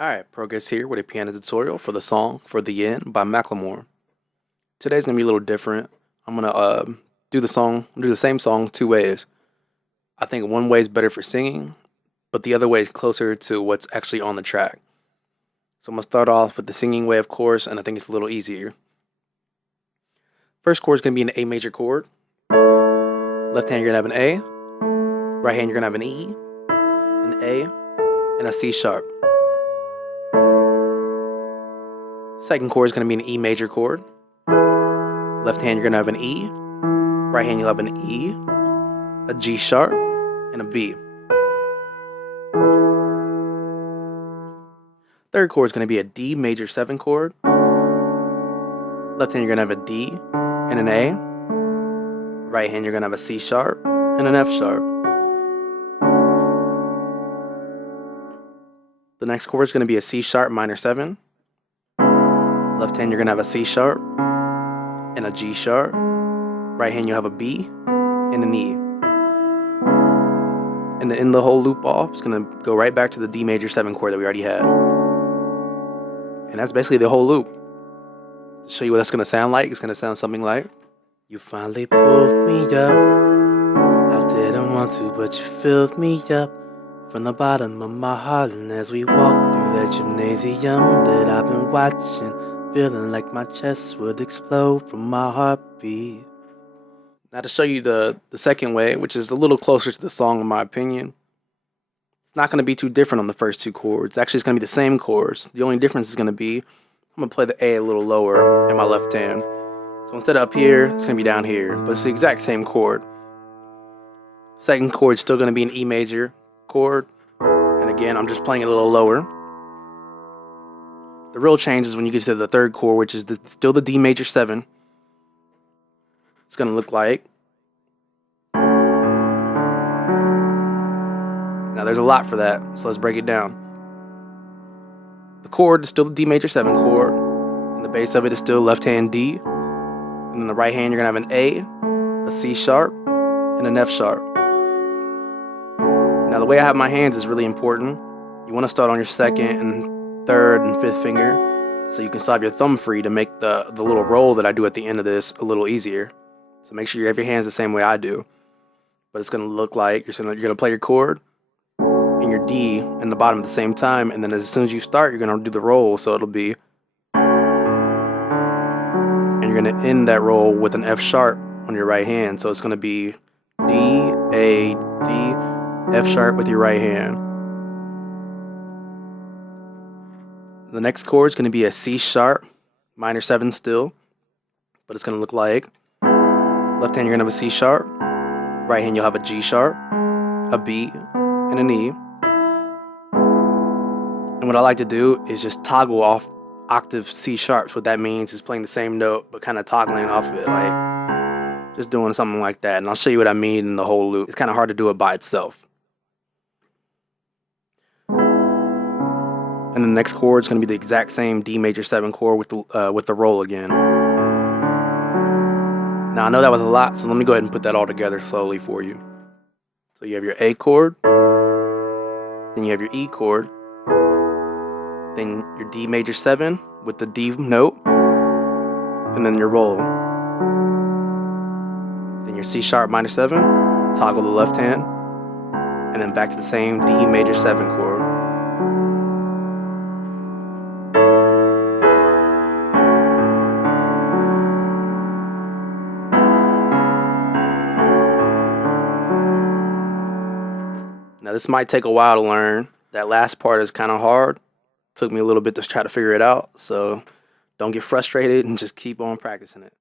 Alright, Progress here with a piano tutorial for the song For the End by Macklemore. Today's gonna be a little different. I'm gonna do the same song two ways. I think one way is better for singing, but the other way is closer to what's actually on the track. So I'm gonna start off with the singing way, of course, and I think it's a little easier. First chord is gonna be an A major chord. Left hand you're gonna have an A, right hand you're gonna have an E, an A, and a C sharp. Second chord is going to be an E major chord. Left hand you're going to have an E. Right hand you'll have an E, a G sharp, and a B. Third chord is going to be a D major 7 chord. Left hand you're going to have a D and an A. Right hand you're going to have a C sharp and an F sharp. The next chord is going to be a C sharp minor 7. Left hand, you're going to have a C sharp and a G sharp. Right hand, you'll have a B and an E. And to end the whole loop off, it's going to go right back to the D major 7 chord that we already had. And that's basically the whole loop. To show you what that's going to sound like, it's going to sound something like, you finally pulled me up. I didn't want to, but you filled me up from the bottom of my heart. And as we walk through that gymnasium that I've been watching, feeling like my chest would explode from my heartbeat. Now to show you the second way, which is a little closer to the song in my opinion. It's not going to be too different on the first two chords. Actually, it's going to be the same chords. The only difference is going to be, I'm going to play the A a little lower in my left hand. So instead of up here, it's going to be down here. But it's the exact same chord. Second chord is still going to be an E major chord. And again, I'm just playing it a little lower. The real change is when you get to the third chord, which is still the D major 7. It's going to look like. Now there's a lot for that, so let's break it down. The chord is still the D major 7 chord, and the bass of it is still left hand D. And then the right hand you're going to have an A, a C sharp, and an F sharp. Now the way I have my hands is really important. You want to start on your second and third and fifth finger, so you can still have your thumb free to make the little roll that I do at the end of this a little easier. So make sure you have your hands the same way I do. But it's going to look like you're going to play your chord and your D in the bottom at the same time, and then as soon as you start, you're going to do the roll, so it'll be, and you're going to end that roll with an F sharp on your right hand, so it's going to be D, A, D, F sharp with your right hand. The next chord is going to be a C sharp, minor 7 still, but it's going to look like, left hand you're going to have a C sharp, right hand you'll have a G sharp, a B, and an E. And what I like to do is just toggle off octave C sharps. What that means is playing the same note, but kind of toggling off of it, like just doing something like that. And I'll show you what I mean in the whole loop. It's kind of hard to do it by itself. And the next chord is going to be the exact same D major 7 chord with the roll again. Now I know that was a lot, so let me go ahead and put that all together slowly for you. So you have your A chord, then you have your E chord, then your D major 7 with the D note, and then your roll. Then your C sharp minor 7, toggle the left hand, and then back to the same D major 7 chord. Now this might take a while to learn. That last part is kind of hard. Took me a little bit to try to figure it out, so don't get frustrated and just keep on practicing it.